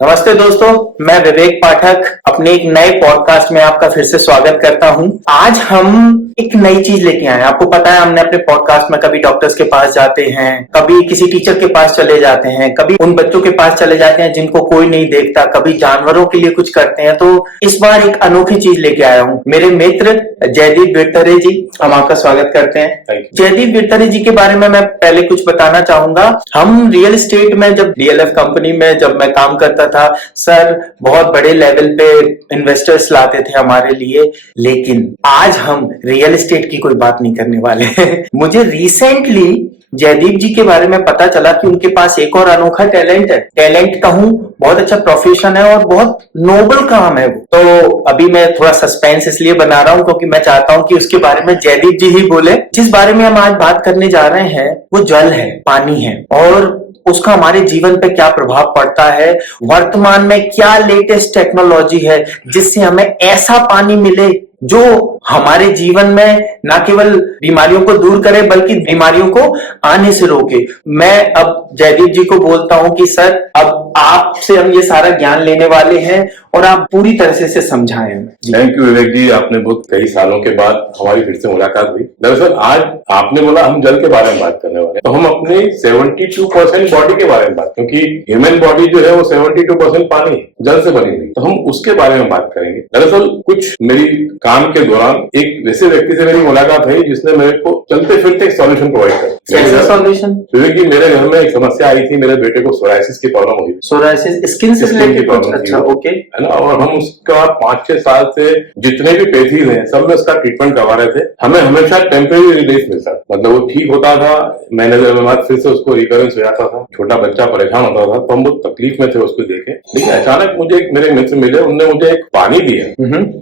नमस्ते दोस्तों, मैं विवेक पाठक अपने एक नए पॉडकास्ट में आपका फिर से स्वागत करता हूं। आज हम एक नई चीज लेके आए हैं। आपको पता है, हमने अपने पॉडकास्ट में कभी डॉक्टर्स के पास जाते हैं, कभी किसी टीचर के पास चले जाते हैं, कभी उन बच्चों के पास चले जाते हैं जिनको कोई नहीं देखता, कभी जानवरों के लिए कुछ करते हैं। तो इस बार एक अनोखी चीज लेके आया हूं। मेरे मित्र जयदीप विरतरे जी, हम आपका स्वागत करते हैं। जयदीप विरतरे जी के बारे में मैं पहले कुछ बताना चाहूंगा। हम रियल एस्टेट में, जब डीएलएफ कंपनी में जब मैं काम करता था सर, बहुत बड़े लेवल पे इन्वेस्टर्स लाते थे हमारे लिए। लेकिन आज हम रियल एस्टेट की कोई बात नहीं करने वाले हैं। मुझे रिसेंटली जयदीप जी के बारे में पता चला कि उनके पास एक और अनोखा टैलेंट है। टैलेंट कहूं, बहुत अच्छा प्रोफेशन है और बहुत नोबल काम है वो। तो अभी मैं थोड़ा सस्पेंस इसलिए बना रहा हूं क्योंकि मैं चाहता हूं कि उसके बारे में जयदीप जी ही बोले। जिस बारे में हम आज बात करने जा रहे हैं वो जल है, पानी है, और उसका हमारे जीवन पे क्या प्रभाव पड़ता है। वर्तमान में क्या लेटेस्ट टेक्नोलॉजी है जिससे हमें ऐसा पानी मिले जो हमारे जीवन में ना केवल बीमारियों को दूर करे बल्कि बीमारियों को आने से रोके। मैं अब जयदीप जी को बोलता हूं कि सर, अब आपसे हम ये सारा ज्ञान लेने वाले हैं और आप पूरी तरह से इसे समझाएं हमें। थैंक यू विवेक जी, आपने बहुत कई सालों के बाद हमारी फिर से मुलाकात हुई। दरअसल आज आपने बोला हम जल के बारे में बात करने वाले हैं, तो हम अपनी 72% बॉडी के बारे में बात, क्योंकि ह्यूमन बॉडी जो है वो 72% पानी जल से बनी हुई, तो हम उसके बारे में बात करेंगे। दरअसल कुछ मेरी काम के दौरान एक वैसे व्यक्ति से मेरी मुलाकात है जिसने मेरे को चलते फिरते एक सॉल्यूशन प्रोवाइड किया। सॉल्यूशन? विवेक जी, मेरे घर में एक समस्या आई थी। मेरे बेटे को सोरायसिस की प्रॉब्लम हुई। सोरायसिस स्किन से रिलेटेड? अच्छा, ओके, है ना। और हम उसका 5-6 साल से जितने भी पैथीज हैं सब में उसका ट्रीटमेंट करवा रहे थे। हमें हमेशा टेम्परेरी रिलीफ मिलता, मतलब वो ठीक होता था, महीने में बाद फिर से उसको रिकरेंस हो जाता था। छोटा बच्चा परेशान होता था, तो हम बहुत तकलीफ में थे उसको देखे। लेकिन अचानक मुझे मेरे मित्र मिले, उन्होंने मुझे एक पानी दिया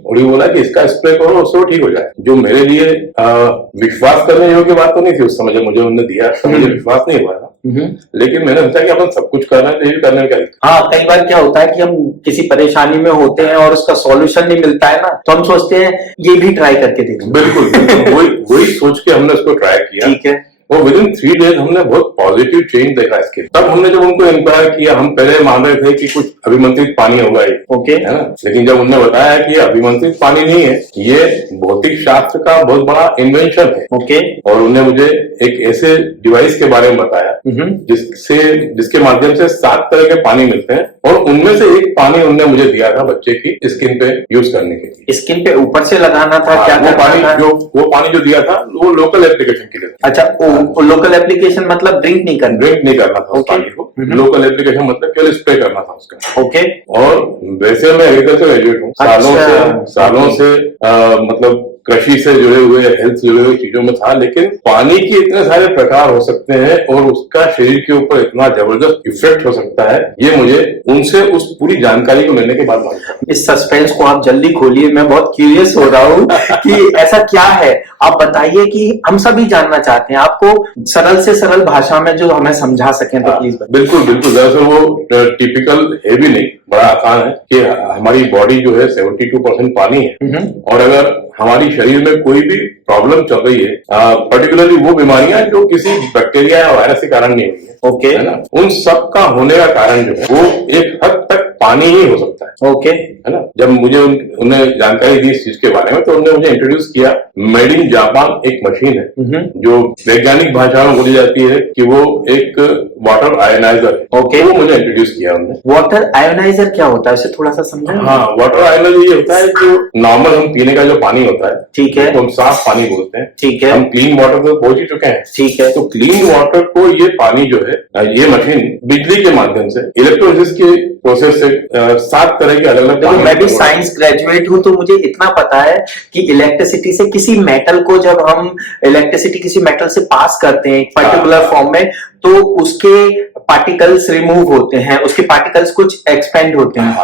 और ये बोला कि इसका स्प्रे करो, उससे ठीक हो जाए। जो मेरे लिए विश्वास करने योग्य बात तो नहीं थी उस समय जब मुझे उन्होंने दिया, तो मुझे विश्वास नहीं हुआ था। लेकिन मैंने सोचा कि अपन सब कुछ कर रहे हैं तो ये भी करने का। हाँ, कई बार क्या होता है कि हम किसी परेशानी में होते हैं और उसका सॉल्यूशन नहीं मिलता है ना, तो हम सोचते हैं ये भी ट्राई करके देखें। बिल्कुल वही सोच के हमने उसको ट्राई किया। ठीक है। वो विदिन 3 डेज हमने बहुत पॉजिटिव चेंज देखा इसके। तब हमने जब उनको इंक्वायर किया, हम पहले मान रहे थे कि कुछ अभिमंत्रित पानी होगा ये, ओके, है ना। लेकिन जब उन्होंने बताया कि ये अभिमंत्रित पानी नहीं है, ये भौतिक शास्त्र का बहुत बड़ा इन्वेंशन है, ओके, और उन्होंने मुझे एक ऐसे डिवाइस के बारे में बताया जिसके माध्यम से 7 तरह के पानी मिलते हैं, और उनमें से एक पानी उन्होंने मुझे दिया था बच्चे की स्किन पे यूज करने के लिए। स्किन पे ऊपर से लगाना था? क्या वो पानी जो दिया था वो लोकल एप्लीकेशन के लिए। अच्छा, लोकल एप्लीकेशन मतलब ड्रिंक नहीं करना था उस पानी को। लोकल एप्लीकेशन मतलब केवल स्प्रे करना था उसका। ओके। और वैसे मैं एग्रीकल्चर ग्रेजुएट हूँ, सालों से मतलब कृषि से जुड़े हुए, हेल्थ से जुड़े हुए चीजों में था। लेकिन पानी के इतने सारे प्रकार हो सकते हैं और उसका शरीर के ऊपर इतना जबरदस्त इफेक्ट हो सकता है, ये मुझे उनसे उस पूरी जानकारी को मिलने के बाद मालूम। इस सस्पेंस को आप जल्दी खोलिए, मैं बहुत क्यूरियस हो रहा हूँ कि ऐसा क्या है। आप बताइए कि हम सभी जानना चाहते हैं, आपको सरल से सरल भाषा में जो हमें समझा सकें तो प्लीज। बिल्कुल। दरअसल वो टिपिकल है भी नहीं, बड़ा आसान है कि हमारी बॉडी जो है 72% पानी है, और अगर हमारी शरीर में कोई भी प्रॉब्लम चल रही है, पर्टिकुलरली वो बीमारियां जो किसी बैक्टीरिया या वायरस के कारण नहीं हुई है, ओके, है ना, उन सब का होने का कारण जो है वो एक हद तक पानी ही हो सकता है। ओके, है ना। जब मुझे उन्होंने जानकारी दी इस चीज के बारे में, तो उन्होंने मुझे इंट्रोड्यूस किया मेड इन जापान एक मशीन है जो वैज्ञानिक भाषा में बोली जाती है कि वो एक वाटर आयोनाइजर है। ओके, वो मुझे इंट्रोड्यूस किया उन्होंने। वाटर आयोनाइजर क्या होता है, उसे थोड़ा सा समझाएं? हाँ, वाटर आयोनाइजर ये होता है जो नॉर्मल हम पीने का जो पानी होता है, ठीक है, तो हम साफ पानी बोलते हैं, ठीक है, हम क्लीन वाटर को पहुंच ही चुके हैं, ठीक है। तो क्लीन वाटर को ये पानी जो है, ये मशीन बिजली के माध्यम से इलेक्ट्रोलिसिस के प्रोसेस से 7 तरह के अलग अलग। तो मैं भी साइंस ग्रेजुएट हूं, तो मुझे इतना पता है कि इलेक्ट्रिसिटी से किसी मेटल को, जब हम इलेक्ट्रिसिटी किसी मेटल से पास करते हैं पर्टिकुलर फॉर्म में, तो उसके पार्टिकल्स रिमूव होते हैं, उसके पार्टिकल्स कुछ एक्सपेंड होते हैं।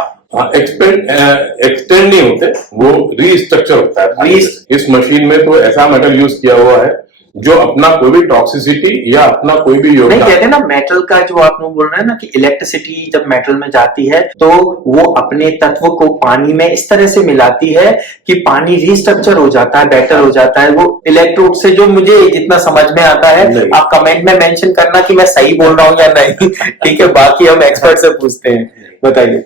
एक्सटेंड नहीं होते, वो रीस्ट्रक्चर होता है। इस मशीन में तो ऐसा मेटल यूज किया हुआ है जो अपना कोई भी टॉक्सिसिटी या अपना कोई भी योगदान नहीं, कहते हैं ना मेटल का, जो आप लोग बोल रहे हैं ना कि इलेक्ट्रिसिटी जब मेटल में जाती है तो वो अपने तत्व को पानी में इस तरह से मिलाती है कि पानी रीस्ट्रक्चर हो जाता है, बेटर हो जाता है। वो इलेक्ट्रोड से, जो मुझे जितना समझ में आता है, आप कमेंट में मेंशन करना कि मैं सही बोल रहा हूँ या नहीं। ठीक है, बाकी हम एक्सपर्ट से पूछते हैं। बताइए।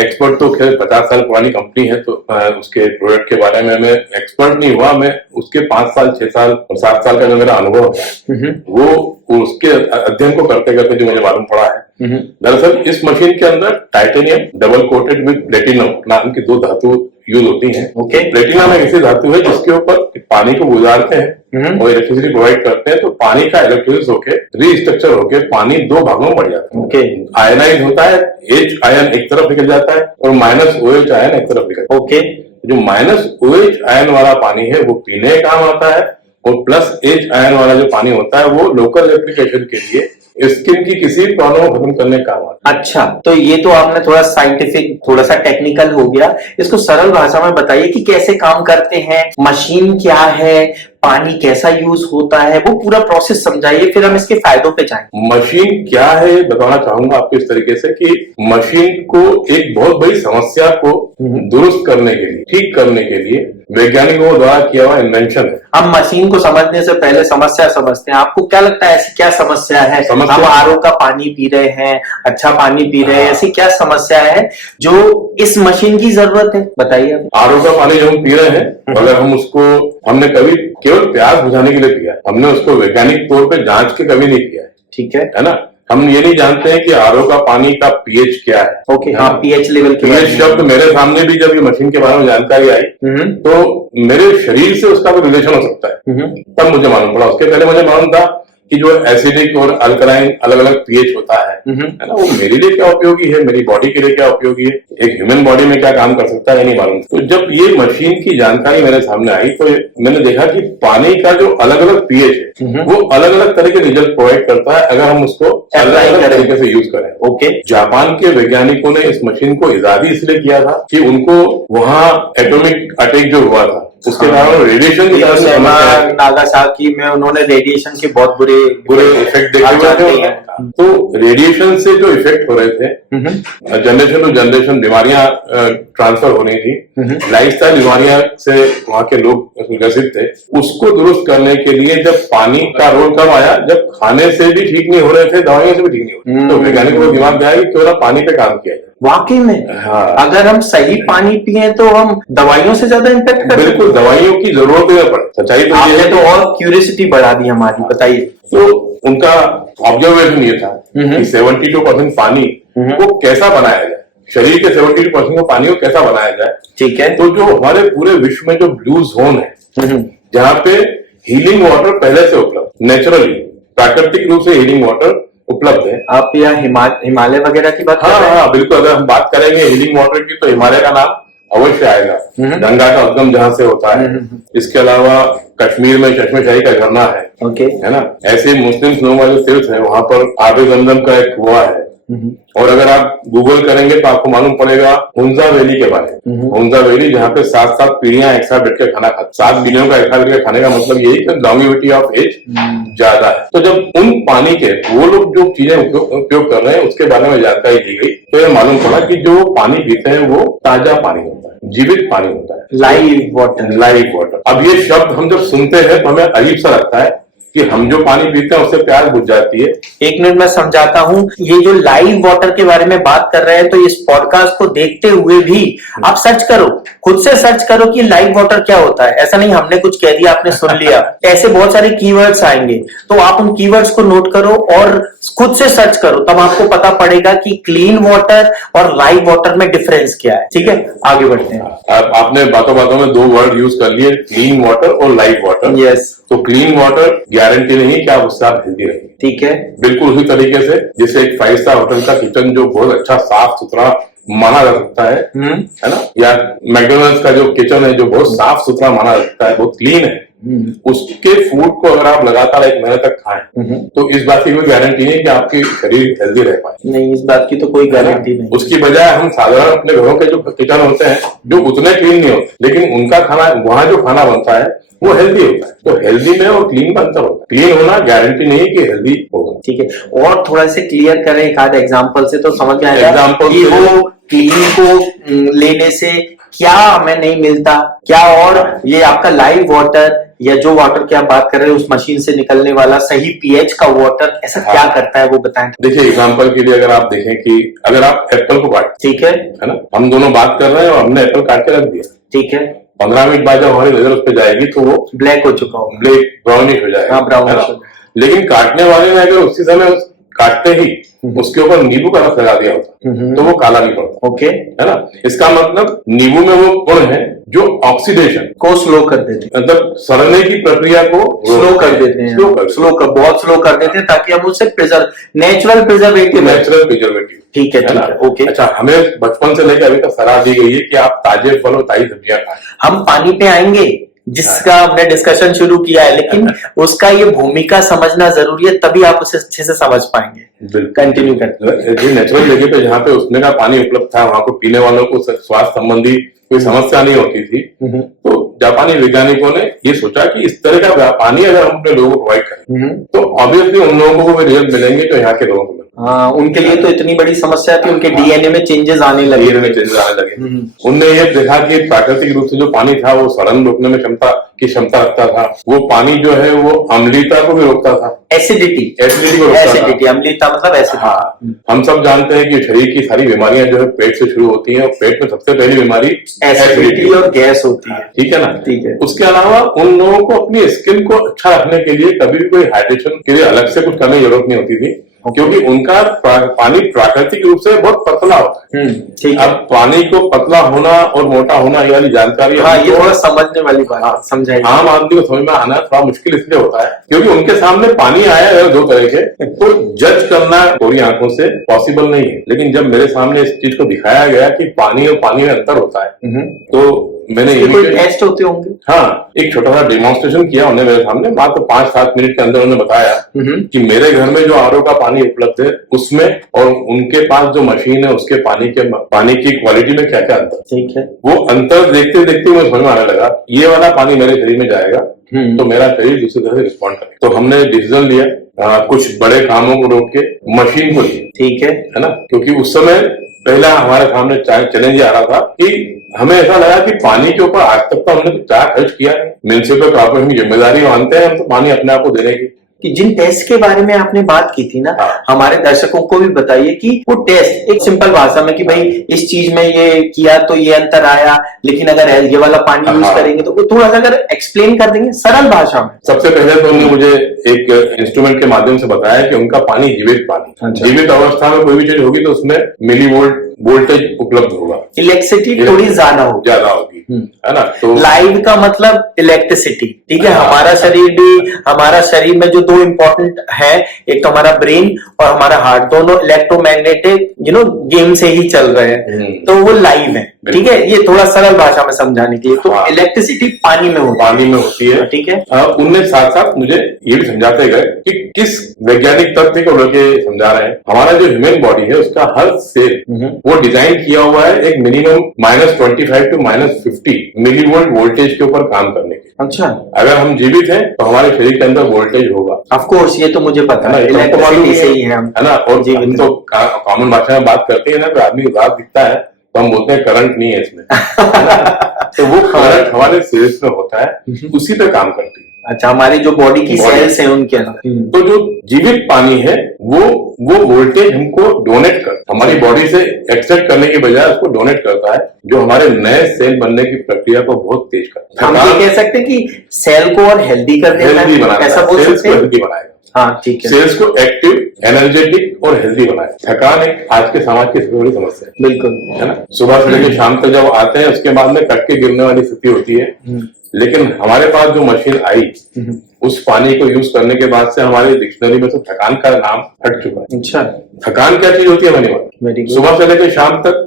एक्सपर्ट तो खैर 50 साल पुरानी कंपनी है, तो उसके प्रोडक्ट के बारे में मैं एक्सपर्ट नहीं हुआ। मैं उसके 5 साल 6 साल और 7 साल का जो मेरा अनुभव है वो उसके अध्ययन को करते करते जो मुझे मालूम पड़ा है, दरअसल इस मशीन के अंदर titanium double coated with platinum नाम की 2 धातु यूज होती हैं। प्लेटिनम एक ऐसी धातु है जिसके ऊपर पानी को गुजारते हैं और इलेक्ट्रिसिटी प्रोवाइड करते हैं, तो पानी का इलेक्ट्रोलिसिस होके रीस्ट्रक्चर होके पानी 2 भागों में बढ़ जाता है। आयनाइज होता है, H आयन एक तरफ निकल जाता है और माइनस OH आयन एक तरफ निकल जाता है। जो माइनस OH आयन वाला पानी है वो पीने काम आता है, और प्लस H आयन वाला जो पानी होता है वो लोकल एप्लीकेशन के लिए स्किन की किसी प्रॉब्लम को खत्म करने का काम आता है। अच्छा, तो ये तो आपने थोड़ा साइंटिफिक, थोड़ा सा टेक्निकल हो गया। इसको सरल भाषा में बताइए कि कैसे काम करते हैं, मशीन क्या है, पानी कैसा यूज होता है, वो पूरा प्रोसेस समझाइए, फिर हम इसके फायदों पे जाएं। मशीन क्या है बताना चाहूंगा आपको इस तरीके से कि मशीन को एक बहुत बड़ी समस्या को दुरुस्त करने के लिए, ठीक करने के लिए वैज्ञानिकों द्वारा किया हुआ इन्वेंशन है। हम मशीन को समझने से पहले समस्या समझते हैं। आपको क्या लगता है ऐसी क्या समस्या है? हम RO का पानी पी रहे हैं, अच्छा पानी पी रहे हैं, ऐसी क्या समस्या है जो इस मशीन की जरूरत है? बताइए। RO का पानी जो हम पी रहे हैं, अगर हम उसको, हमने कभी केवल प्यास बुझाने के लिए पिया, हमने उसको वैज्ञानिक तौर पे जांच के कभी नहीं किया है। ठीक है ना? हम ये नहीं जानते हैं कि RO का पानी का pH क्या है। ओके, हाँ, pH लेवल के pH शब्द मेरे सामने भी जब ये मशीन के बारे में जानकारी आई तो मेरे शरीर से उसका कोई रिलेशन हो सकता है, तब मुझे मालूम पड़ा। उसके पहले मुझे मालूम था कि जो एसिडिक और अल्कलाइन अलग अलग pH होता है ना, वो मेरे लिए क्या उपयोगी है, मेरी बॉडी के लिए क्या उपयोगी है, एक ह्यूमन बॉडी में क्या काम कर सकता है, नहीं मालूम। तो जब ये मशीन की जानकारी मेरे सामने आई तो मैंने देखा कि पानी का जो अलग अलग pH है वो अलग अलग तरह के रिजल्ट प्रोवाइड करता है अगर हम उसको अलग अलग तरीके से यूज करें। ओके, जापान के वैज्ञानिकों ने इस मशीन को इजादी इसलिए किया था कि उनको वहां एटॉमिक अटैक जो हुआ था उसके कारण रेडिएशन की नागासाकी में उन्होंने रेडिएशन के बहुत बुरे इफेक्ट देखे हुए थे। तो रेडिएशन से जो इफेक्ट हो रहे थे, जनरेशन टू जनरेशन बीमारियां ट्रांसफर हो रही थी, लाइफस्टाइल बीमारियां से वहां के लोग ग्रसित थे, उसको दुरुस्त करने के लिए जब पानी का रोल कब आया, जब खाने से भी ठीक नहीं हो रहे थे, दवाइयों से भी ठीक नहीं हो रहे, तो वैज्ञानिकों को दिमाग में आया कि क्यों ना पानी पे काम किया जाए। वाकई में, हाँ। अगर हम सही पानी पिए तो हम दवाइयों से ज्यादा इम्पैक्ट करते हैं। बिल्कुल, दवाइयों की जरूरत नहीं पड़े। सच्चाई तो आपने तो और क्यूरियोसिटी बढ़ा दी हमारी। बताइए। तो उनका ऑब्जर्वेशन ये था कि 72% पानी को कैसा बनाया जाए, शरीर के 72% पानी को कैसा बनाया जाए। ठीक है, तो जो हमारे पूरे विश्व में जो ब्लू जोन है, जहाँ पे हीलिंग वाटर पहले से उपलब्ध, नेचुरली प्राकृतिक रूप से हीलिंग वाटर उपलब्ध है। आप यहाँ हिमालय वगैरह की बात कर रहे हैं? हाँ, बिल्कुल। अगर हम बात करेंगे हीलिंग वाटर की तो हिमालय का नाम अवश्य आएगा, गंगा का उद्गम जहाँ से होता है। इसके अलावा कश्मीर में चश्मेशाही का झरना है, है ना। ऐसे मुस्लिम लोगों का जो तीर्थ है वहां पर आबे जमजम का एक कुआं है। और अगर आप गूगल करेंगे तो आपको मालूम पड़ेगा हुंजा वैली के बारे में। हुंजा वैली जहाँ पे 7 पीढ़ियां एक साथ बैठ के खाना खाते, 7 पीढ़ियों का एक साथ बैठ के खाने का मतलब यही कि लॉन्गिविटी ऑफ एज ज्यादा है। तो जब उन पानी के वो लोग जो चीजें उपयोग कर रहे हैं उसके बारे में जानकारी दी गई तो यह मालूम पड़ा कि जो पानी पीते हैं वो ताजा पानी होता है, जीवित पानी होता है, लाइव वाटर। Live water. अब ये शब्द हम जब सुनते हैं तो हमें अजीब सा लगता है कि हम जो पानी पीते हैं उससे प्यास बुझ जाती है। एक मिनट में समझाता हूँ। ये जो लाइव वाटर के बारे में बात कर रहे हैं, तो इस पॉडकास्ट को देखते हुए भी आप सर्च करो, खुद से सर्च करो कि लाइव वाटर क्या होता है। ऐसा नहीं हमने कुछ कह दिया आपने सुन लिया, ऐसे बहुत सारे कीवर्ड्स आएंगे, तो आप उन कीवर्ड्स को नोट करो और खुद से सर्च करो, तब आपको पता पड़ेगा कि क्लीन वाटर और लाइव वाटर में डिफरेंस क्या है। ठीक है, आगे बढ़ते हैं। आपने बातों बातों में 2 वर्ड यूज कर लिए, क्लीन वाटर और लाइव वाटर। यस। तो क्लीन वाटर गारंटी नहीं कि आप उससे आप हेल्दी रहेंगे। ठीक है, बिल्कुल उसी तरीके से जैसे एक 5 स्टार होटल का किचन जो बहुत अच्छा साफ सुथरा माना जा सकता है ना, या मैकडोनल्ड्स का जो किचन है जो बहुत साफ सुथरा माना जाता है, बहुत क्लीन है, उसके फूड को अगर आप लगातार 1 महीने तक खाएं तो इस बात की कोई गारंटी नहीं कि आपकी शरीर हेल्दी रह पाए। नहीं, इस बात की तो कोई गारंटी नहीं। उसकी बजाय हम साधारण अपने घरों के जो किचन होते हैं जो उतने क्लीन नहीं होते, लेकिन उनका खाना, वहां जो खाना बनता है वो हेल्दी होता है। तो हेल्दी में और क्लीन में अंतर होता है। क्लीन होना गारंटी नहीं है कि हेल्दी होगा। ठीक है, और थोड़ा से क्लियर करें एक आध एग्जांपल से तो समझ में आएगा एग्जांपल कि वो क्लीन को लेने से क्या हमें नहीं मिलता, क्या और ये आपका लाइव वाटर या जो वाटर की आप बात कर रहे हैं उस मशीन से निकलने वाला सही पीएच का वाटर ऐसा क्या करता है वो बताएं। देखिए एग्जांपल के लिए अगर आप देखें कि अगर आप एप्पल को काट, ठीक है ना, हम दोनों बात कर रहे हैं और हमने एप्पल काट के रख दिया, ठीक है, 15 मिनट बाद जब हमारी नजर उस पर जाएगी तो वो ब्लैक हो चुका होगा, ब्लैक ब्राउनिश हो जाएगा। हाँ, ब्राउनिश। लेकिन काटने वाले ने अगर उसी समय काटते ही उसके ऊपर नींबू का रस लगा दिया होता तो वो काला नहीं पड़ता। ओके, है ना। इसका मतलब नींबू में वो गुण है जो ऑक्सीडेशन को स्लो कर देते हैं, मतलब सड़ने की प्रक्रिया को स्लो कर देते हैं, बहुत स्लो कर देते हैं ताकि हम उससे नेचुरल प्रिजर्वेटिव, ठीक है ना। ओके, अच्छा, हमें बचपन से लेकर अभी तक सलाह दी गई है कि आप ताजे फल और ताजी सब्जियां खाएं। हम पानी पे आएंगे जिसका हमने डिस्कशन शुरू किया है, लेकिन उसका ये भूमिका समझना जरूरी है, तभी आप उसे अच्छे से समझ पाएंगे। कंटिन्यू करते नेचुरल जगह पे जहाँ पे उसमें का पानी उपलब्ध था वहां को पीने वालों को स्वास्थ्य संबंधी कोई समस्या नहीं होती थी, तो जापानी वैज्ञानिकों ने ये सोचा कि इस तरह का पानी अगर हम अपने लोगों को प्रोवाइड करें तो ऑब्वियसली उन लोगों को भी रिजल्ट मिलेंगे तो यहाँ के लोगों को। हाँ, उनके लिए तो इतनी बड़ी समस्या थी, उनके डीएनए में चेंजेस आने लगे। उनने ये देखा कि प्राकृतिक रूप से जो पानी था वो सड़न रोकने में क्षमता रखता था। वो पानी जो है वो अम्लीयता को भी रोकता था, एसिडिटी को रोकता था। अम्लीयता मतलब एसिडिटी। हाँ, हम सब जानते हैं कि शरीर की सारी बीमारियां जो है पेट से शुरू होती हैं और पेट में सबसे पहली बीमारी एसिडिटी और गैस होती है, ठीक है ना। ठीक है। उसके अलावा उन लोगों को अपनी स्किन को अच्छा रखने के लिए कभी भी कोई हाइड्रेशन के लिए अलग से कुछ करने की जरूरत नहीं होती थी, क्योंकि उनका पानी प्राकृतिक रूप से बहुत पतला होता है। ठीक है। अब पानी को पतला होना और मोटा होना ये वाली जानकारी, हाँ, ये थोड़ा समझने वाली बात, समझाइए। आम आदमी को समझ में आना थोड़ा मुश्किल इसलिए होता है क्योंकि उनके सामने पानी आया है दो तरह के, तो जज करना थोड़ी आंखों से पॉसिबल नहीं है। लेकिन जब मेरे सामने इस चीज को दिखाया गया कि पानी और पानी में अंतर होता है, तो मैंने कोई टेस्ट होते होंगे। हाँ, एक छोटा सा डेमोन्स्ट्रेशन किया उन्होंने मेरे सामने, मात्र 5-7 मिनट के अंदर उन्होंने बताया कि मेरे घर में जो आरओ का पानी उपलब्ध है उसमें और उनके पास जो मशीन है उसके पानी की क्वालिटी में क्या क्या अंतर। ठीक है। वो अंतर देखते देखते मुझे समझ में आने लगा, ये वाला पानी मेरे शरीर में जाएगा तो मेरा शरीर दूसरी तरह से रिस्पॉन्ड करे। तो हमने डिसीजन लिया कुछ बड़े कामों को रोक के मशीन को लिया, ठीक है ना, क्योंकि उस समय पहला हमारे सामने चैलेंज आ रहा था कि हमें ऐसा लगा कि पानी के ऊपर आज तक तो हमने क्या खर्च किया है, म्युनिसिपल कॉर्पोरेशन की जिम्मेदारी मानते हैं हम तो पानी अपने आप को देने की। कि जिन टेस्ट के बारे में आपने बात की थी ना, हमारे दर्शकों को भी बताइए कि वो टेस्ट एक सिंपल भाषा में कि भाई इस चीज में ये किया तो ये अंतर आया, लेकिन अगर ये वाला पानी यूज करेंगे तो थोड़ा सा अगर एक्सप्लेन कर देंगे सरल भाषा में। सबसे पहले तो उन्होंने मुझे एक इंस्ट्रूमेंट के माध्यम से बताया कि उनका पानी जीवित पानी, जीवित अवस्था में कोई भी चीज होगी तो उसमें मिली वोल्टेज उपलब्ध होगा, इलेक्ट्रिसिटी थोड़ी ज्यादा होगी, है ना। तो लाइव का मतलब इलेक्ट्रिसिटी, ठीक है। हमारा शरीर में जो दो इंपॉर्टेंट है, एक तो हमारा ब्रेन और हमारा हार्ट, दोनों इलेक्ट्रोमैग्नेटिक गेम से ही चल रहे हैं, तो वो लाइव है, ठीक है। ये थोड़ा सरल भाषा में समझाने के लिए, तो इलेक्ट्रिसिटी पानी में होती है, ठीक है। उनने साथ साथ मुझे ये भी समझाते गए कि किस वैज्ञानिक तथ्य को लेके समझा रहे हैं। हमारा जो ह्यूमन बॉडी है उसका हर सेल वो डिजाइन किया हुआ है एक मिनिमम -25 to -50 मिलीवोल्ट वोल्टेज के ऊपर काम करने के। अच्छा, अगर हम जीवित हैं तो हमारे शरीर के अंदर वोल्टेज होगा। ऑफ कोर्स, ये तो मुझे पता है, इलेक्ट्रिसिटी से ही है ना। और हम तो कॉमन भाषा में बात करते हैं ना, तो आदमी को रात दिखता है तो हम बोलते हैं करंट नहीं है इसमें तो वो करंट हमारे सेल्स में होता है, उसी पे काम करती है। अच्छा, हमारी जो बॉडी की सेल्स हैं उनके अंदर, तो जो जीवित पानी है वो वोल्टेज हमको डोनेट कर, हमारी बॉडी से एक्सट्रैक्ट करने के बजाय उसको डोनेट करता है, जो हमारे नए सेल बनने की प्रक्रिया को बहुत तेज करता है। हम ये कह सकते हैं कि सेल को और हेल्दी कर देता है, ऐसा बोल सकते हैं। हेल्दी बनाएगा, हाँ, ठीक है। सेल्स को एक्टिव, एनर्जेटिक और हेल्दी बनाए। थकान एक आज के समाज की सबसे बड़ी समस्या है, बिल्कुल, है ना। सुबह से लेकर शाम तक जब आते हैं उसके बाद में कट के गिरने वाली स्थिति होती है, लेकिन हमारे पास जो मशीन आई उस पानी को यूज करने के बाद से हमारी डिक्शनरी में तो थकान का नाम हट चुका है। अच्छा, थकान क्या चीज होती है हमारी बात, सुबह से लेकर शाम तक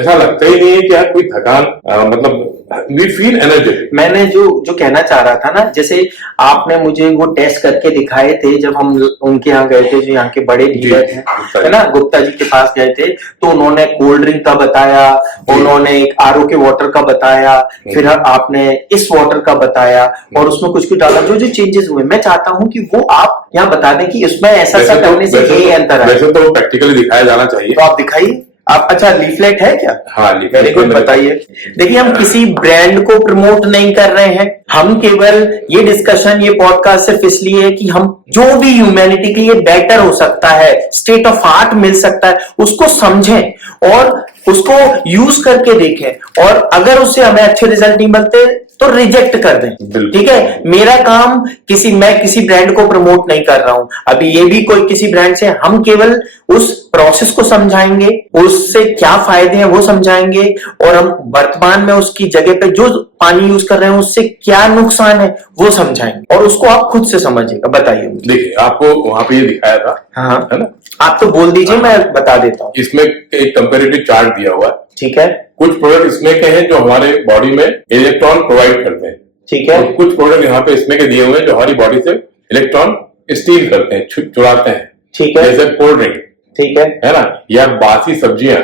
ऐसा लगता ही नहीं है कि यार कोई थकान, मतलब वी फील एनर्जेटिक। मैंने जो कहना चाह रहा था ना, जैसे आपने मुझे वो टेस्ट करके दिखाए थे जब हम उनके यहाँ गए थे, जो यहाँ के बड़े डीलर हैं, है ना, गुप्ता जी के पास गए थे, तो उन्होंने कोल्ड ड्रिंक का बताया, उन्होंने एक आरओ के वाटर का बताया, फिर आपने इस वाटर का बताया और उसमें कुछ डाला, जो चेंजेस हुए। मैं चाहता हूँ कि वो आप यहाँ बता दें कि इसमें ऐसा करने से ये अंतर है। वैसे तो प्रैक्टिकली दिखाया जाना चाहिए, तो आप दिखाइए। आप अच्छा लीफलेट है क्या? हाँ, लीफलेट वेरी गुड, बताइए। देखिए हम किसी ब्रांड को प्रमोट नहीं कर रहे हैं, हम केवल ये डिस्कशन, ये पॉडकास्ट सिर्फ इसलिए है कि हम जो भी ह्यूमैनिटी के लिए बेटर हो सकता है, स्टेट ऑफ आर्ट मिल सकता है, उसको समझें और उसको यूज करके देखें, और अगर उससे हमें अच्छे रिजल्ट नहीं मिलते तो रिजेक्ट कर दें। ठीक है, मेरा काम मैं किसी ब्रांड को प्रमोट नहीं कर रहा हूं, अभी ये भी कोई किसी ब्रांड से, हम केवल उस प्रोसेस को समझाएंगे, उससे क्या फायदे हैं वो समझाएंगे, और हम वर्तमान में उसकी जगह पे जो पानी यूज कर रहे हैं उससे क्या नुकसान है वो समझाएंगे, और उसको आप खुद से समझिएगा। बताइए। देखिए, आपको वहां पे ये दिखाया था, हाँ, है ना? आप तो बोल दीजिए, मैं बता देता हूँ। इसमें एक कंपेरेटिव चार्ट दिया हुआ है। ठीक है। कुछ प्रोडक्ट इसमें के हैं जो हमारे बॉडी में इलेक्ट्रॉन प्रोवाइड करते हैं। ठीक है। कुछ प्रोडक्ट यहाँ पे इसमें के दिए हुए हैं जो हमारी बॉडी से इलेक्ट्रॉन स्टील करते हैं, चुराते हैं। ठीक है। जैसे कोल्ड ड्रिंक, ठीक है ना, या बासी सब्जियां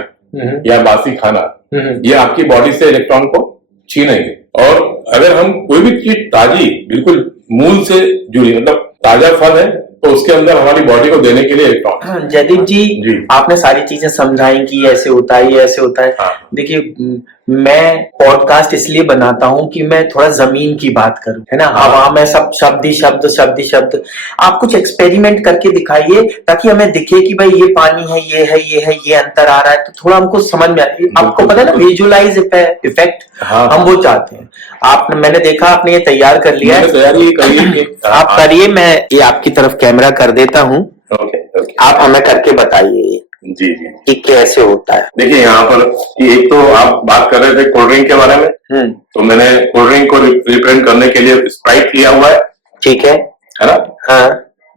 या बासी खाना, ये आपकी बॉडी से इलेक्ट्रॉन को छीनेंगे। और अगर हम कोई भी चीज ताजी, बिल्कुल मूल से जुड़ी, मतलब ताजा फल है, तो उसके अंदर हमारी बॉडी को देने के लिए इलेक्ट्रॉन। जयदीप जी, आपने सारी चीजें समझाई कि ऐसे होता है, ये ऐसे होता है। हाँ। देखिए, मैं पॉडकास्ट इसलिए बनाता हूं कि मैं थोड़ा जमीन की बात करूं, है ना। हवा में सब शब्द ही शब्द। आप कुछ एक्सपेरिमेंट करके दिखाइए ताकि हमें दिखे कि भाई ये पानी है, ये है, ये है, ये अंतर आ रहा है, तो थोड़ा हमको समझ में आए। आपको पता है ना, विजुअलाइज इफेक्ट, हम वो चाहते हैं। मैंने देखा आपने ये तैयार कर लिया है, तैयारी करिए, आप करिए, मैं ये आपकी तरफ कैमरा कर देता हूँ। आप हमें करके बताइए जी कि कैसे होता है। देखिए, यहाँ पर एक तो आप बात कर रहे थे कोल्ड ड्रिंक के बारे में, तो मैंने कोल्ड ड्रिंक को रिप्रेजेंट करने के लिए स्प्राइट लिया हुआ है। ठीक है ना। हाँ।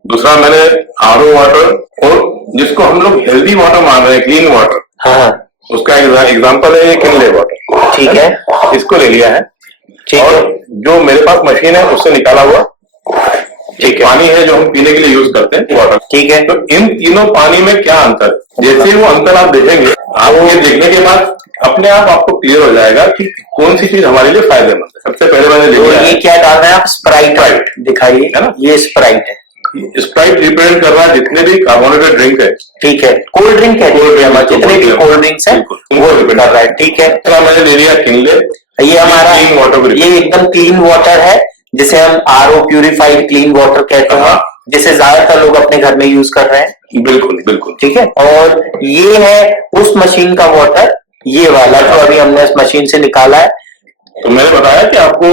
दूसरा मैंने आरओ वाटर, और जिसको हम लोग हेल्दी वाटर मान रहे हैं, क्लीन वाटर, हाँ, उसका एग्जाम्पल है ये किनले वाटर। ठीक है, इसको ले लिया है। ठीक है। और जो मेरे पास मशीन है उससे निकाला हुआ, ठीक है, पानी है जो हम पीने के लिए यूज करते हैं, वाटर। ठीक है। तो इन तीनों पानी में क्या अंतर है, जैसे वो अंतर आप देखेंगे, आप ये देखने के बाद अपने आप आपको क्लियर हो जाएगा कि कौन सी चीज हमारे लिए फायदेमंद है। सबसे पहले मैंने देखा, ये क्या डाल रहे हैं आप? स्प्राइट दिखाइए, है ना। ये स्प्राइट है, स्प्राइट रिप्रेजेंट कर रहा है जितने भी कार्बोनेटेड ड्रिंक है। ठीक है, कोल्ड ड्रिंक है, जितने भी कोल्ड ड्रिंक्स है वो रिप्रेजेंट कर रहा है। ठीक है। मैंने ले लिया किनले, ये हमारा क्लीन वाटर, ये एकदम क्लीन वाटर है, जिसे हम आरओ प्यूरिफाइड क्लीन वाटर कहते हैं, जिसे ज्यादातर लोग अपने घर में यूज कर रहे हैं। बिल्कुल बिल्कुल। ठीक है। और ये है उस मशीन का वाटर, ये वाला जो अभी हमने इस मशीन से निकाला है। तो मैंने बताया कि आपको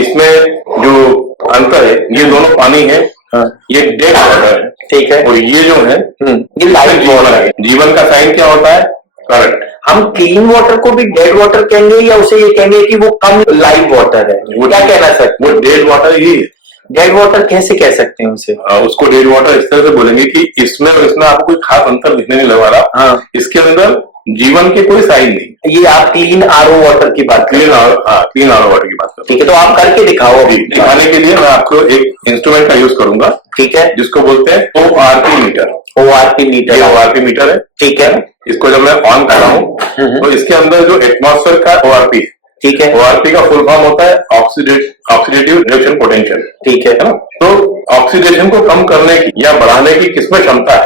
इसमें जो अंतर है, ये दोनों पानी है। हाँ। ये डेड वाटर है। ठीक है। और ये जो है ये लाइव वाटर है। जीवन का साइन क्या होता है? करंट। हम क्लीन वाटर को भी डेड वाटर कहेंगे, या उसे ये कहेंगे कि वो कम लाइव वाटर है? वो क्या कहना सर? वो डेड वाटर ही है। डेड वाटर कैसे कह सकते हैं उसे? उसको डेड वाटर इस तरह से बोलेंगे कि इसमें और इसमें आपको कोई खास अंतर दिखने नहीं लगा रहा। हाँ। इसके अंदर जीवन के कोई साइन नहीं। ये आप क्लीन आरओ वाटर की बात, क्लीन आरओ वाटर की बात कर। ठीक है, तो आप करके दिखाओ। अभी दिखाने के लिए मैं आपको एक इंस्ट्रूमेंट का यूज करूंगा। ठीक है। जिसको बोलते हैं ORP meter. ORP meter, ORP meter है। ठीक है। इसको जब मैं ऑन कर रहा हूँ तो इसके अंदर जो एटमॉस्फेयर का ORP है, ठीक है, ORP का फुल फॉर्म होता है ऑक्सीडेटिव रिडक्शन पोटेंशियल। ठीक है ना। तो ऑक्सीडेशन को कम करने की या बढ़ाने की किसमें क्षमता है,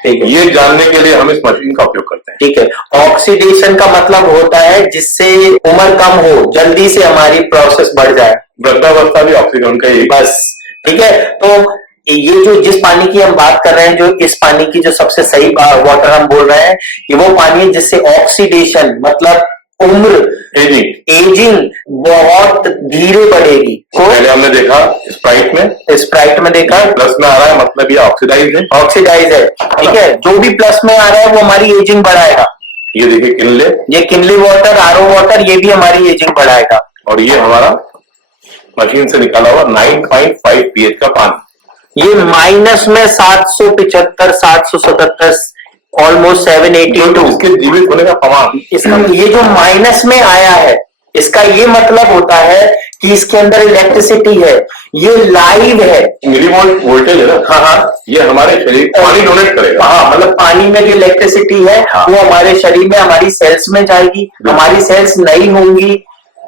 ठीक है, ये जानने के लिए हम इस मशीन का उपयोग करते हैं। ठीक है। ऑक्सीडेशन का मतलब होता है जिससे उम्र कम हो, जल्दी से हमारी प्रोसेस बढ़ जाए। वृद्धावस्था भी ऑक्सीजन का ही बस। ठीक है। तो ये जो जिस पानी की हम बात कर रहे हैं, जो इस पानी की जो सबसे सही वाटर हम बोल रहे हैं, ये वो पानी है जिससे ऑक्सीडेशन मतलब उम्र, एजिंग बहुत धीरे बढ़ेगी। पहले हमने देखा स्प्राइट में देखा प्लस में आ रहा है, मतलब ये ऑक्सीडाइज है। ठीक है। जो भी प्लस में आ रहा है वो हमारी एजिंग बढ़ाएगा। ये देखिए किनले, ये किनले वाटर, आरओ वाटर, ये भी हमारी एजिंग बढ़ाएगा। और ये हमारा मशीन से निकाला हुआ 9.5 pH का पानी, ये माइनस में 775, 777, ऑलमोस्ट 782 इसके जीवित होने का प्रमाण। इसका ये जो माइनस में आया है, इसका ये मतलब होता है कि इसके अंदर इलेक्ट्रिसिटी है, ये लाइव है, मिलीवोल्ट वोल्टेज है ना। हाँ, ये हमारे शरीर को पानी डोनेट करेगा। हाँ, मतलब पानी में जो इलेक्ट्रिसिटी है, हाँ, वो हमारे शरीर में हमारी सेल्स में जाएगी, हमारी सेल्स नई होंगी,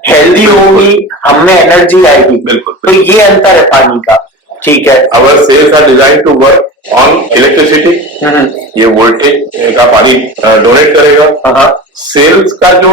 हेल्दी होंगी, हमें एनर्जी आएगी। बिल्कुल। तो ये अंतर है पानी का। ठीक है। Our cells are designed to work on electricity, ये वोल्टेज का पानी डोनेट करेगा, सेल्स का जो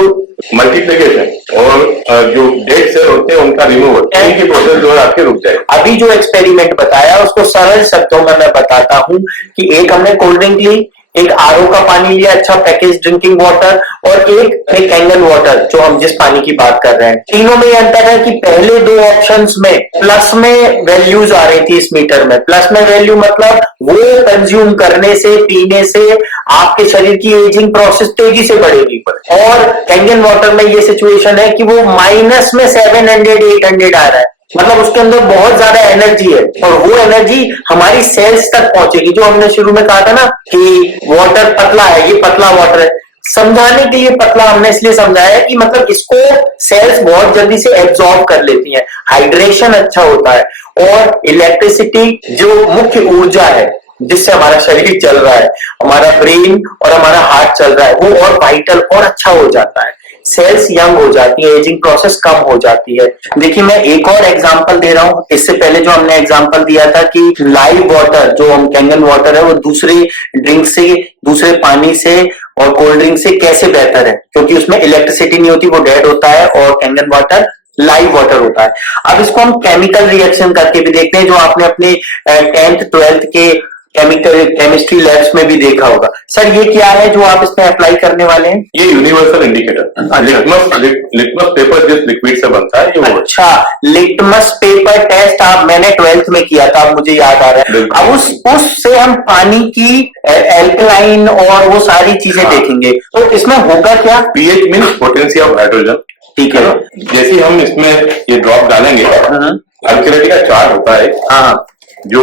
मल्टीप्लिकेशन और जो डेड सेल होते हैं उनका रिमूवल, की प्रोसेस जो है आपके रुक जाएगी। अभी जो एक्सपेरिमेंट बताया उसको सरल शब्दों में मैं बताता हूं कि एक हमने कोल्ड ड्रिंक ली, एक आरओ का पानी लिया, अच्छा पैकेज ड्रिंकिंग वाटर, और एक कैंगन वाटर जो हम जिस पानी की बात कर रहे हैं। तीनों में ये अंतर है कि पहले दो ऑप्शंस में प्लस में वैल्यूज आ रही थी इस मीटर में। प्लस में वैल्यू मतलब वो कंज्यूम करने से, पीने से आपके शरीर की एजिंग प्रोसेस तेजी से बढ़ेगी। और कैंगन वाटर में ये सिचुएशन है कि वो माइनस में 700 800 आ रहा है, मतलब उसके अंदर बहुत ज्यादा एनर्जी है और वो एनर्जी हमारी सेल्स तक पहुंचेगी। जो हमने शुरू में कहा था ना कि वाटर पतला है, ये पतला वाटर है, समझाने के लिए पतला हमने इसलिए समझाया है कि मतलब इसको सेल्स बहुत जल्दी से एब्जॉर्ब कर लेती हैं, हाइड्रेशन अच्छा होता है, और इलेक्ट्रिसिटी जो मुख्य ऊर्जा है जिससे हमारा शरीर चल रहा है, हमारा ब्रेन और हमारा हार्ट चल रहा है, वो और वाइटल और अच्छा हो जाता है। सेल्स यंग हो जाती है, एजिंग प्रोसेस कम हो जाती है। देखिए मैं एक और एग्जांपल दे रहा हूं। इससे पहले जो हमने एग्जांपल दिया था कि लाइव वाटर जो हम कैंगन वाटर है वो दूसरे ड्रिंक से, दूसरे पानी से और कोल्ड ड्रिंक से कैसे बेहतर है, क्योंकि उसमें इलेक्ट्रिसिटी नहीं होती, वो डेड होता है, और कैंगन वाटर लाइव वाटर होता है। अब इसको हम केमिकल रिएक्शन करके भी देखते हैं, जो आपने अपने 10th 12th के केमिस्ट्री लैब्स में भी देखा होगा। सर ये क्या है जो आप इसमें अप्लाई करने वाले हैं? ये यूनिवर्सल इंडिकेटर लिटमस पेपर जिस लिक्विड से बनता है ये। अच्छा, लिटमस पेपर टेस्ट मैंने 12th में किया था, मुझे याद आ रहा है। अब उससे हम पानी की एल्कलाइन और वो सारी चीजें देखेंगे। तो इसमें होगा क्या? PH means potency of hydrogen, ठीक है ना। जैसे हम इसमें ये ड्रॉप डालेंगे, अल्कलिनिटी का चार्ट होता है, हाँ, जो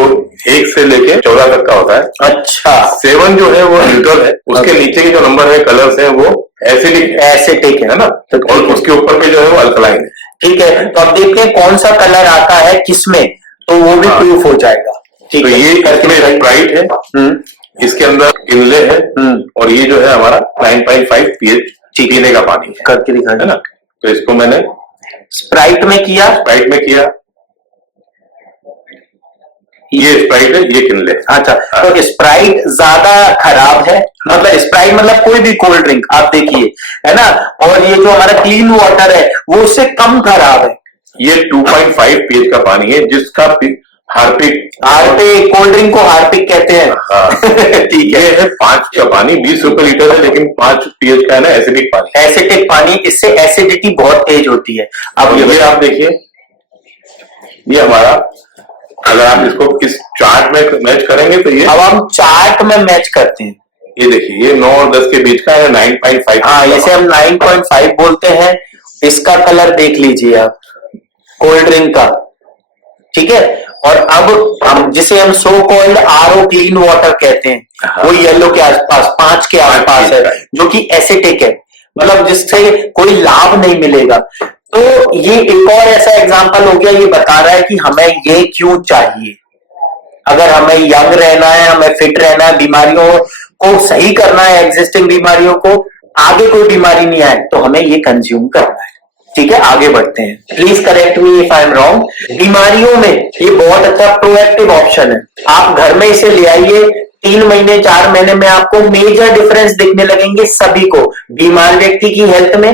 1 से लेके 14 तक का होता है। अच्छा, 7 जो है वो न्यूट्रल है, उसके नीचे के जो नंबर है कलर्स है वो एसिडिक है ना, और उसके ऊपर के जो है वो अल्कलाइन है। ठीक है, तो अब देखते हैं कौन सा कलर आता है किसमें, तो वो भी प्रूफ हो जाएगा। ठीक तो ये इसमें स्प्राइट है, इसके अंदर इनले है, और ये जो है हमारा 9.5 pH पीने का पानी है। करके दिखाना है ना। तो इसको मैंने स्प्राइट में किया, ये स्प्राइट है, ये किनले। अच्छा, तो स्प्राइट ज्यादा खराब है, मतलब स्प्राइट मतलब कोई भी कोल्ड ड्रिंक आप देखिए, है ना, और ये जो हमारा क्लीन वाटर है वो उससे कम खराब है। ये 2.5 pH का पानी है, जिसका हार्पिक कोल्ड ड्रिंक को हार्पिक कहते हैं। हाँ। ठीक है, 5 का पानी 20 रुपए लीटर है, लेकिन 5 pH का है ना, एसिडिक पानी, इससे एसिडिटी बहुत तेज होती है। अब ये आप देखिए, ये हमारा, अगर आप इसको इस चार्ट में मैच करेंगे तो ये, अब हम चार्ट में मैच करते हैं, ये देखिए, ये 9 और 10 के बीच का है, 9.5। हाँ, इसे हम 9.5 बोलते हैं। इसका कलर देख लीजिए आप, कोल्ड ड्रिंक का, ठीक है। और अब हम जिसे हम so called RO clean water कहते हैं, वो येलो के आसपास, 5 के आसपास है, जो कि एसिडिक है, मतलब जिससे कोई लाभ नहीं मिलेगा। तो ये एक और ऐसा एग्जांपल हो गया, ये बता रहा है कि हमें ये क्यों चाहिए। अगर हमें यंग रहना है, हमें फिट रहना है, बीमारियों को सही करना है, एग्जिस्टिंग बीमारियों को, आगे कोई बीमारी नहीं आए, तो हमें ये कंज्यूम करना है। ठीक है, आगे बढ़ते हैं। Please correct me if I am wrong. बीमारियों में ये बहुत अच्छा प्रोएक्टिव ऑप्शन है। आप घर में इसे ले आइए, 3 महीने 4 महीने में आपको मेजर डिफरेंस दिखने लगेंगे सभी को, बीमार व्यक्ति की हेल्थ में,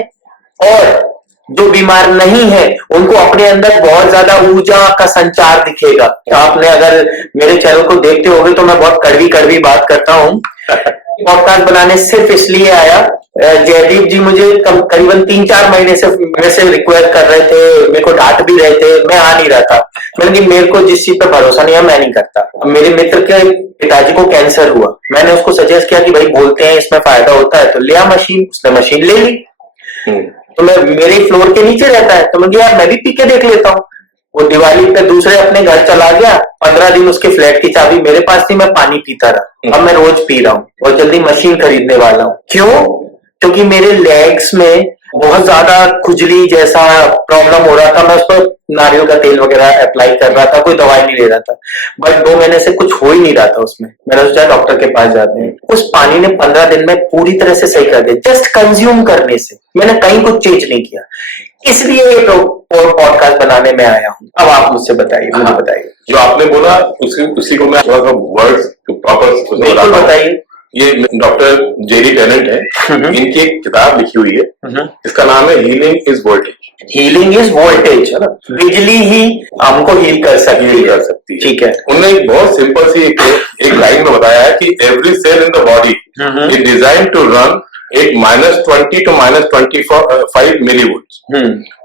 और जो बीमार नहीं है उनको अपने अंदर बहुत ज्यादा ऊर्जा का संचार दिखेगा। आपने अगर मेरे चैनल को देखते होंगे तो मैं बहुत कड़वी बात करता हूं। पॉडकास्ट बनाने सिर्फ इसलिए आया, जयदीप जी मुझे करीबन 3-4 महीने से मेरे से रिक्वेस्ट कर रहे थे, मेरे को डांट भी रहे थे, मैं आ नहीं रहा था। मैंने कि मेरे को जिस चीज पे भरोसा नहीं है मैं नहीं करता। मेरे मित्र के पिताजी को कैंसर हुआ, मैंने उसको सजेस्ट किया कि भाई बोलते हैं इसमें फायदा होता है, तो लिया मशीन, उसने मशीन ले ली। तो मैं मेरे फ्लोर के नीचे रहता है, तो मैं यार मैं भी पी के देख लेता हूँ। वो दिवाली पे दूसरे अपने घर चला गया, 15 दिन उसके फ्लैट की चाबी मेरे पास थी, मैं पानी पीता रहा। अब मैं रोज पी रहा हूँ और जल्दी मशीन खरीदने वाला हूँ। क्यों? क्योंकि मेरे लेग्स में बहुत ज्यादा खुजली जैसा प्रॉब्लम हो रहा था। मैं उस पर नारियल का तेल वगैरह अप्लाई कर रहा था, कोई दवाई नहीं ले रहा था, बट 2 महीने से कुछ हो ही नहीं रहा था उसमें। मैंने सोचा डॉक्टर के पास जाते हैं। उस पानी ने 15 दिन में पूरी तरह से सही कर दिया, जस्ट कंज्यूम करने से। मैंने कहीं कुछ चेंज नहीं किया, इसलिए ये पॉडकास्ट बनाने में आया हूँ। अब आप मुझसे बताइए, मुझे बताइए। जो आपने बोला उसी को मैं थोड़ा सा वर्ड्स तो प्रॉपर बिल्कुल बताइए। ये डॉक्टर जेरी टेनेंट है, इनकी एक किताब लिखी हुई है, इसका नाम है healing is voltage. Healing is voltage, है ना, बिजली ही हमको हील कर सकती है। ठीक है। उन्होंने एक बहुत सिंपल सी एक लाइन में बताया है कि every cell in the body is design to run एक -20 to -25 millivolt.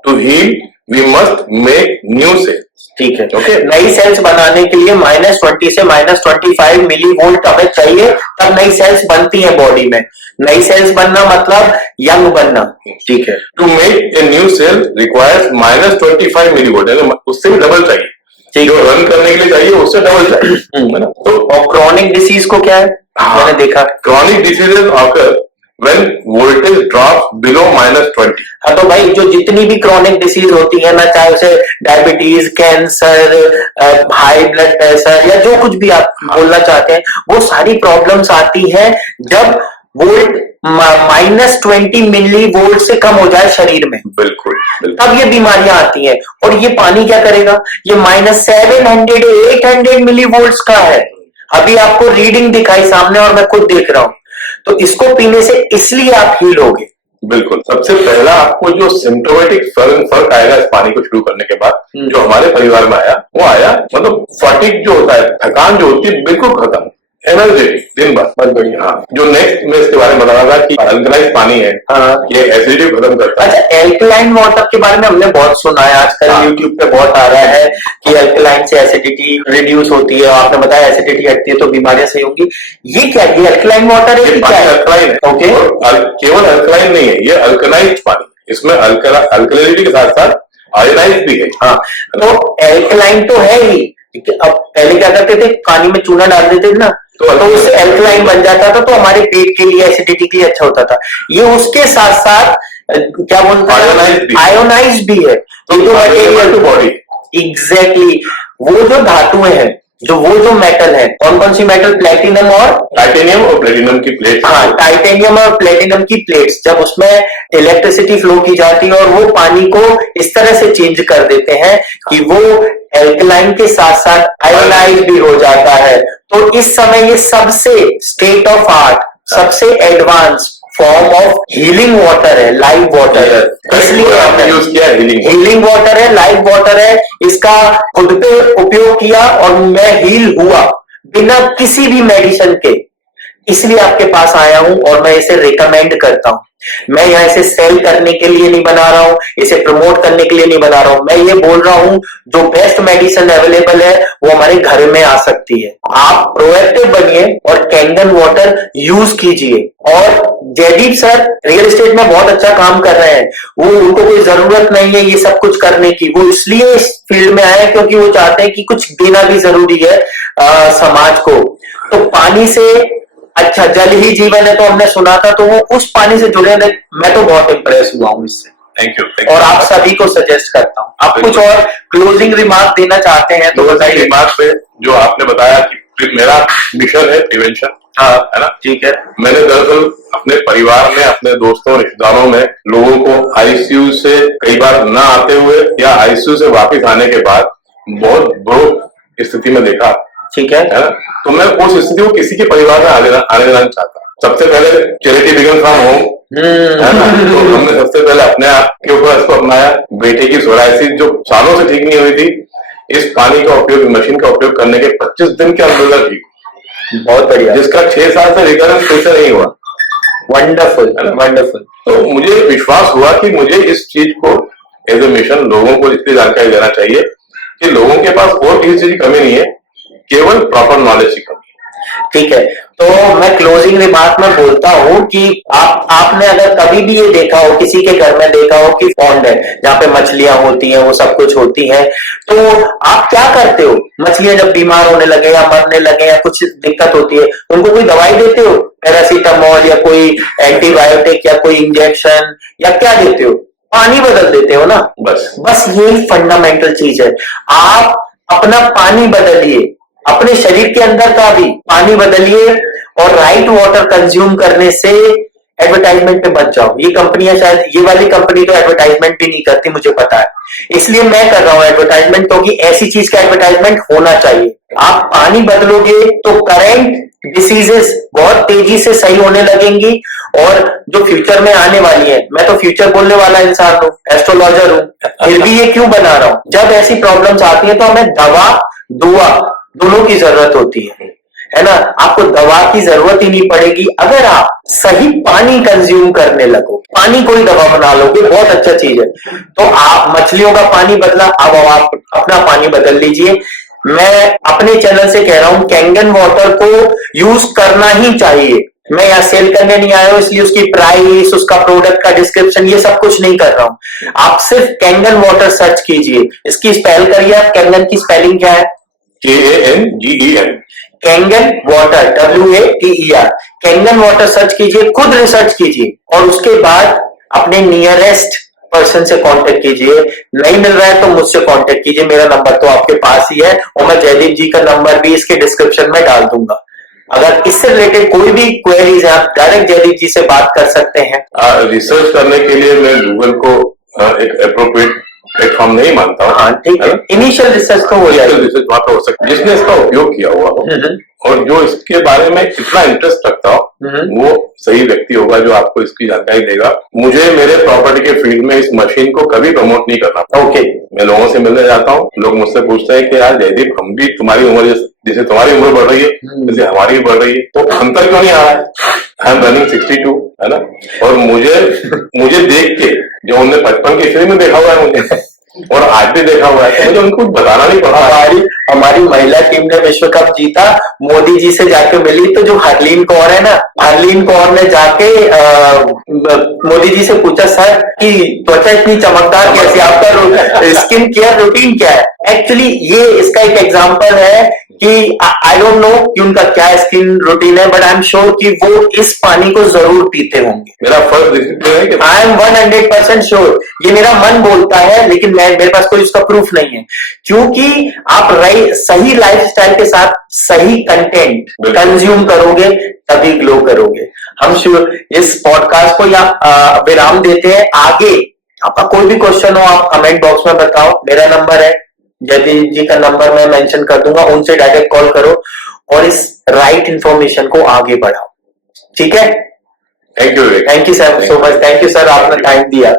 To heal we must make new cells. ठीक है, ओके। नई सेल्स बनाने के लिए -20 से -25 मिलीवोल्ट हमें चाहिए, तब नई सेल्स बनती हैं बॉडी में। नई सेल्स बनना मतलब यंग बनना। ठीक है। To make a new cell requires -25 millivolt, उससे भी डबल चाहिए। जो रन करने के लिए चाहिए उससे डबल चाहिए। तो और क्रॉनिक डिसीज को क्या है? मैंने देखा chronic diseases occur when voltage drops below -20। हाँ, तो भाई जो जितनी भी क्रॉनिक डिसीज होती है ना, चाहे उसे diabetes, cancer, high blood pressure या जो कुछ भी आप बोलना चाहते हैं, वो सारी प्रॉब्लम्स आती है जब वोल्ट -20 मिली वोल्ट से कम हो जाए शरीर में। बिल्कुल, तब ये बीमारियां आती हैं। और ये पानी क्या करेगा? ये -700 800 मिली वोल्ट का है। अभी आपको रीडिंग दिखाई सामने और मैं खुद देख रहा हूं। तो इसको पीने से इसलिए आप हील होगे। बिल्कुल। सबसे पहला आपको जो सिम्टोमेटिक फर्क आएगा इस पानी को शुरू करने के बाद, जो हमारे परिवार में आया, वो आया मतलब फटीग जो होता है, थकान जो होती है बिल्कुल खत्म, एनर्जेटिक दिन भर। बहुत बढ़िया। हाँ, जो नेक्स्ट मैं इसके बारे में बता रहा था कि अल्कलाइन पानी है, हाँ, ये एसिडिटी खत्म करता है। अच्छा, एल्कलाइन वाटर के बारे में हमने बहुत सुना है आजकल। हाँ, यूट्यूब पे बहुत आ रहा है कि अल्कलाइन से एसिडिटी रिड्यूस होती है। आपने बताया एसिडिटी हटती है तो बीमारियां सही होंगी। ये क्या है? अल्कलाइन वाटर है? क्या है? अल्कलाइन है। ओके। केवल अल्कलाइन नहीं है, ये अल्कलाइज्ड पानी। इसमें अल्कलिनिटी के साथ साथ आयोनाइज भी है। हाँ, तो एल्कलाइन तो है ही। अब पहले क्या करते थे, पानी में चूना डाल देते थे ना, तो उससे एल्कलाइन बन जाता था, तो हमारे पेट के लिए, एसिडिटी के लिए अच्छा होता था। ये उसके साथ साथ क्या बोलते हैं, आयोनाइज भी है। तो जो मटेरियल टू बॉडी, एग्जैक्टली, वो जो धातुएं हैं, वो जो मेटल है, कौन कौन सी मेटल? प्लेटिनम और प्लेटिनम की प्लेट। हाँ, टाइटेनियम और प्लेटिनम की प्लेट्स, जब उसमें इलेक्ट्रिसिटी फ्लो की जाती है और वो पानी को इस तरह से चेंज कर देते हैं कि वो एल्कलाइन के साथ साथ आयोनाइज भी हो जाता है। तो इस समय ये सबसे स्टेट ऑफ आर्ट, सबसे advance form of healing water है, लाइव वाटर है। इसलिए हमने यूज किया हीलिंग वाटर है, लाइव वाटर है। इसका खुद पे उपयोग किया और मैं हील हुआ बिना किसी भी मेडिसिन के। इसलिए आपके पास आया हूं और मैं इसे रिकमेंड करता हूं। मैं यहाँ इसे सेल करने के लिए नहीं बना रहा हूं, इसे प्रमोट करने के लिए नहीं बना रहा हूं। मैं ये बोल रहा हूं जो बेस्ट मेडिसिन अवेलेबल है वो हमारे घर में आ सकती है। आप प्रोएक्टिव बनिए और कैंगन वाटर यूज कीजिए। और जयदीप सर रियल एस्टेट में बहुत अच्छा काम कर रहे हैं। वो उनको कोई जरूरत नहीं है ये सब कुछ करने की। वो इसलिए इस फील्ड में आए क्योंकि वो चाहते हैं कि कुछ देना भी जरूरी है समाज को। तो पानी से अच्छा, जल ही जीवन है तो हमने सुना था, तो वो उस पानी से जुड़े रहे। मैं तो बहुत इंप्रेस हुआ हूँ इससे। Thank you. और आप सभी को सजेस्ट करता हूँ। आप कुछ और क्लोजिंग रिमार्क देना चाहते हैं तो बताइए। रिमार्क पे जो आपने बताया कि मेरा मिशन है प्रिवेंशन, हाँ, है ना? ठीक है। मैंने दरअसल अपने परिवार में, अपने दोस्तों, रिश्तेदारों में लोगों को आईसीयू से कई बार न आते हुए या आईसीयू से वापस आने के बाद बहुत बुरी स्थिति में देखा। ठीक है ना? तो मैं उस स्थिति को किसी के परिवार में आने देना चाहता। सबसे पहले चैरिटी बिगिन फ्रॉम होम, है ना? तो हमने सबसे पहले अपने आप के ऊपर इसको अपनाया। बेटे की सोराइसिस जो सालों से ठीक नहीं हुई थी, इस पानी का उपयोग, मशीन का उपयोग करने के 25 दिन के अंदर ठीक। बहुत बढ़िया। जिसका 6 साल से रिकरेंस कैसे नहीं हुआ। Wonderful, wonderful. तो मुझे विश्वास हुआ कि मुझे इस चीज को एज ए मिशन लोगों को इसकी जानकारी देना चाहिए कि लोगों के पास और किसी चीज की कमी नहीं है, केवल प्रॉपर नॉलेज की कमी। ठीक है, तो मैं क्लोजिंग रिमार्क में बोलता हूं कि आपने अगर कभी भी ये देखा हो, किसी के घर में देखा हो कि पॉन्ड है जहां पे मछलियां होती हैं, वो सब कुछ होती हैं, तो आप क्या करते हो? मछलियां जब बीमार होने लगे या मरने लगे या कुछ दिक्कत होती है, उनको कोई दवाई देते हो? पैरासीटामोल या कोई एंटीबायोटिक या कोई इंजेक्शन या क्या देते हो? पानी बदल देते हो ना। बस यही फंडामेंटल चीज है। आप अपना पानी बदलिए, अपने शरीर के अंदर का भी पानी बदलिए और राइट वाटर कंज्यूम करने से एडवर्टाइजमेंट पे बच जाओ। ये कंपनियां शायद, ये वाली कंपनी तो एडवर्टाइजमेंट भी नहीं करती, मुझे पता है। इसलिए मैं कर रहा हूं एडवर्टाइजमेंट, क्योंकि ऐसी चीज का एडवर्टाइजमेंट होना चाहिए। आप पानी बदलोगे तो करंट डिसीजेस बहुत तेजी से सही होने लगेंगी, और जो फ्यूचर में आने वाली है, मैं तो फ्यूचर बोलने वाला इंसान हूं, एस्ट्रोलॉजर हूं, फिर भी ये क्यों बना रहा हूं। जब ऐसी प्रॉब्लम्स आती है तो हमें दवा दुआ दोनों की जरूरत होती है ना। आपको दवा की जरूरत ही नहीं पड़ेगी अगर आप सही पानी कंज्यूम करने लगो। पानी को ही दवा बना लोगे, बहुत अच्छा चीज है। तो आप मछलियों का पानी बदला, अब आप अपना पानी बदल लीजिए। मैं अपने चैनल से कह रहा हूं, कैंगन वाटर को यूज करना ही चाहिए। मैं यहाँ सेल करने नहीं आया हूं, इसलिए उसकी प्राइस, उसका प्रोडक्ट का डिस्क्रिप्शन, ये सब कुछ नहीं कर रहा हूं। आप सिर्फ कैंगन वाटर सर्च कीजिए, इसकी स्पेल करिए आप। कैंगन की स्पेलिंग क्या है? KANGEN। Kangen water, WATER। Kangen water search कीजिए, खुद रिसर्च कीजिए, और उसके बाद अपने नियरेस्ट पर्सन से कांटेक्ट कीजिए। नहीं मिल रहा है तो मुझसे कांटेक्ट कीजिए, मेरा नंबर तो आपके पास ही है, और मैं जयदीप जी का नंबर भी इसके डिस्क्रिप्शन में डाल दूंगा। अगर इससे रिलेटेड कोई भी क्वेरीज है, आप डायरेक्ट जयदीप जी से बात कर सकते हैं। रिसर्च करने के लिए मैं गूगल को एक अप्रोप्रिएट प्लेटफॉर्म नहीं मानता हूँ। हाँ ठीक है, इनिशियल रिसर्च तो हो जाएगी, रिसर्च वहां पे हो सकता है जिसने इसका उपयोग किया हुआ हो और जो इसके बारे में इतना इंटरेस्ट रखता हो, वो सही व्यक्ति होगा जो आपको इसकी जानकारी देगा। मुझे मेरे प्रॉपर्टी के फील्ड में इस मशीन को कभी प्रमोट नहीं करना। ओके, मैं लोगों से मिलने जाता हूँ, लोग मुझसे पूछते हैं कि यार जयदीप, हम भी तुम्हारी उम्र जैसे तुम्हारी उम्र बढ़ रही है जैसे हमारी बढ़ रही है, तो अंतर क्यों नहीं आ रहा है? आई एम रनिंग 62, है ना। और मुझे देख के जो उन्होंने 55 की फिल्म में देखा हुआ है मुझे और आज भी देखा हुआ है, तो मुझे उनको बताना नहीं पड़ा। हमारी महिला टीम ने विश्व कप जीता, मोदी जी से जाके मिली, तो जो हरलीन कौर है ना, हरलीन कौर ने जाके मोदी जी से पूछा, सर कि त्वचा इतनी चमकदार कैसे, आपका स्किन केयर रूटीन क्या है? एक्चुअली ये इसका एक एग्जांपल है कि आई डोंट नो कि उनका क्या स्किन रूटीन है, बट आई एम श्योर कि वो इस पानी को जरूर पीते होंगे। मेरा फर्स्ट डिसिप्लिन है कि आई एम 100% श्योर, ये मेरा मन बोलता है, लेकिन मेरे पास कोई उसका प्रूफ नहीं है, क्योंकि आप सही लाइफस्टाइल के साथ सही कंटेंट कंज्यूम करोगे तभी ग्लो करोगे। हम श्योर इस पॉडकास्ट को यहाँ विराम देते हैं। आगे आपका कोई भी क्वेश्चन हो आप कमेंट बॉक्स में बताओ, मेरा नंबर है, जयदीप जी का नंबर मैं मेंशन कर दूंगा, उनसे डायरेक्ट कॉल करो और इस राइट इंफॉर्मेशन को आगे बढ़ाओ। ठीक है, thank you sir, so much, thank you sir, आपने टाइम दिया।